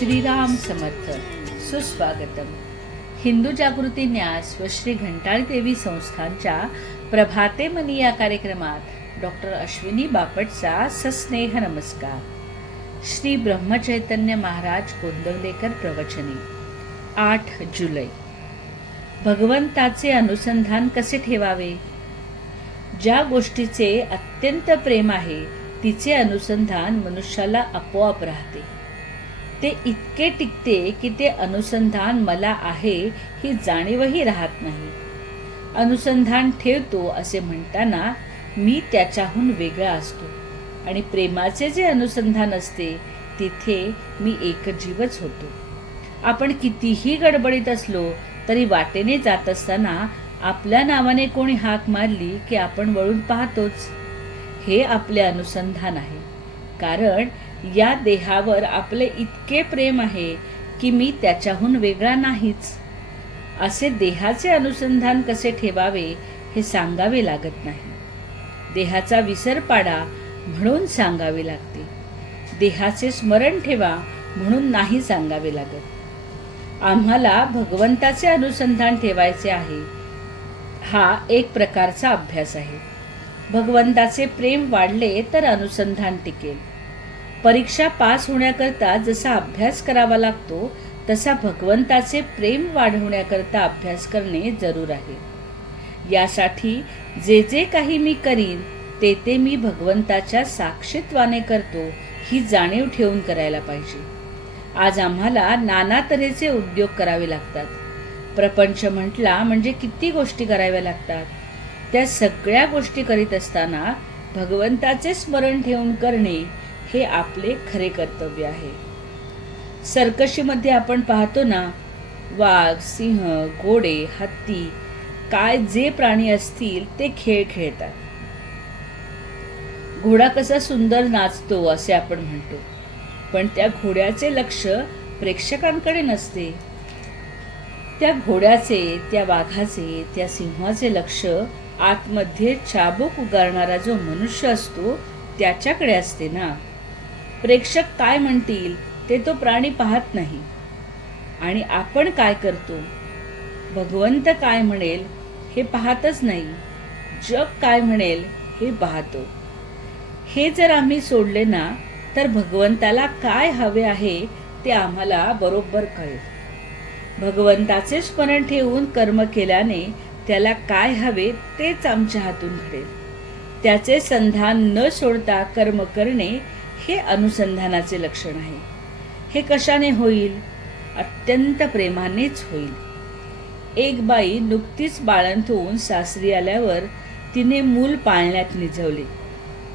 श्रीराम समर्थ. सुस्वागतम. हिंदू जागृती न्यास व श्री घंटाळी देवी संस्थानच्या प्रभाते मनी या कार्यक्रमात डॉक्टर अश्विनी बापटचा सस्नेह नमस्कार. श्री ब्रह्मचैतन्य महाराज गोंदवलेकर प्रवचने. 8 जुलै. भगवंताचे अनुसंधान कसे ठेवावे? ज्या गोष्टीचे अत्यंत प्रेम आहे तिचे अनुसंधान मनुष्याला आपोआप राहते. ते इतके टिकते की ते अनुसंधान मला आहे ही जाणीवही राहत नाही. अनुसंधान ठेवतो असे म्हणताना मी त्याच्याहून वेगळा असतो आणि प्रेमाचे जे अनुसंधान असते तिथे मी एकजीवच होतो. आपण कितीही गडबडीत असलो तरी वाटेने जात असताना आपल्या नावाने कोणी हाक मारली की आपण वळून पाहतोच. हे आपले अनुसंधान आहे. कारण या देहावर आपले इतके प्रेम आहे की मी त्याच्याहून वेगळा नाहीच. असे देहाचे अनुसंधान कसे ठेवावे हे सांगावे लागत नाही. देहाचा विसर पाडा म्हणून सांगावे लागते. देहाचे स्मरण ठेवा म्हणून नाही सांगावे लागत. आम्हाला भगवंताचे अनुसंधान ठेवायचे आहे. हा एक प्रकारचा अभ्यास आहे. भगवंताचे प्रेम वाढले तर अनुसंधान टिकेल. परीक्षा पास होण्याकरता जसा अभ्यास करावा लागतो तसा भगवंताचे प्रेम वाढवण्याकरता अभ्यास करणे जरूर आहे. यासाठी जे जे काही मी करीन ते ते मी भगवंताच्या साक्षीत्वाने करतो ही जाणीव ठेवून करायला पाहिजे. आज आम्हाला नाना तऱ्हेचे उद्योग करावे लागतात. प्रपंच म्हटला म्हणजे किती गोष्टी कराव्या लागतात. त्या सगळ्या गोष्टी करीत असताना भगवंताचे स्मरण ठेवून करणे हे आपले खरे कर्तव्य आहे. सर्कशीमध्ये आपण पाहतो ना, वाघ, सिंह, घोडे, हत्ती काय जे प्राणी असतील ते खेळ खेळतात. घोडा कसा सुंदर नाचतो असे आपण म्हणतो, पण त्या घोड्याचे लक्ष प्रेक्षकांकडे नसते. त्या घोड्याचे, त्या वाघाचे, त्या सिंहाचे लक्ष आतमध्ये चाबूक उगारणारा जो मनुष्य असतो त्याच्याकडे असते ना. प्रेक्षक काय म्हणतील ते तो प्राणी पाहत नाही. आणि आपण काय करतो? भगवंत काय म्हणेल हे पाहतच नाही, जग काय म्हणेल हे पाहतो. हे जर आम्ही सोडले ना तर भगवंताला काय हवे आहे ते आम्हाला बरोबर कळेल. भगवंताचे स्मरण ठेवून कर्म केल्याने त्याला काय हवे तेच आमच्या हातून घडेल. त्याचे संधान न सोडता कर्म करणे हे अनुसंधानाचे लक्षण आहे. हे कशाने होईल? अत्यंत प्रेमानेच होईल. एक बाई नुकतीच बाळंत होऊन सासरी आल्यावर तिने मूल पाळण्यात निजवले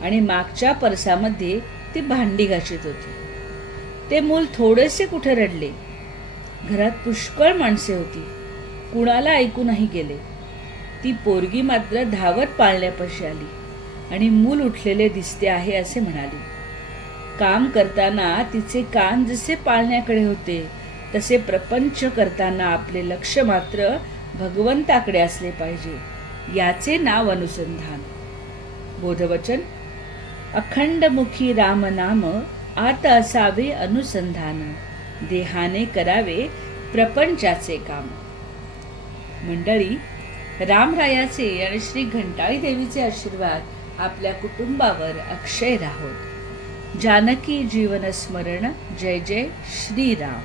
आणि मागच्या परसामध्ये ती भांडी घासत होती. ते मूल थोडेसे कुठे रडले. घरात पुष्कळ माणसे होती, कुणाला ऐकू नाही गेले. ती पोरगी मात्र धावत पाळण्यापाशी आली आणि मूल उठलेले दिसते आहे असे म्हणाली. काम करताना तिचे कान जसे पाळण्याकडे होते तसे प्रपंच करताना आपले लक्ष मात्र भगवंताकडे असले पाहिजे. याचे नाव अनुसंधान. बोधवचन. अखंडमुखी राम नाम आत असावे अनुसंधान. देहाने करावे प्रपंचाचे काम. मंडळी, रामरायाचे आणि श्री घंटाळी देवीचे आशीर्वाद आपल्या कुटुंबावर अक्षय राहोत. जानकी जीवन स्मरण. जय जय श्रीराम.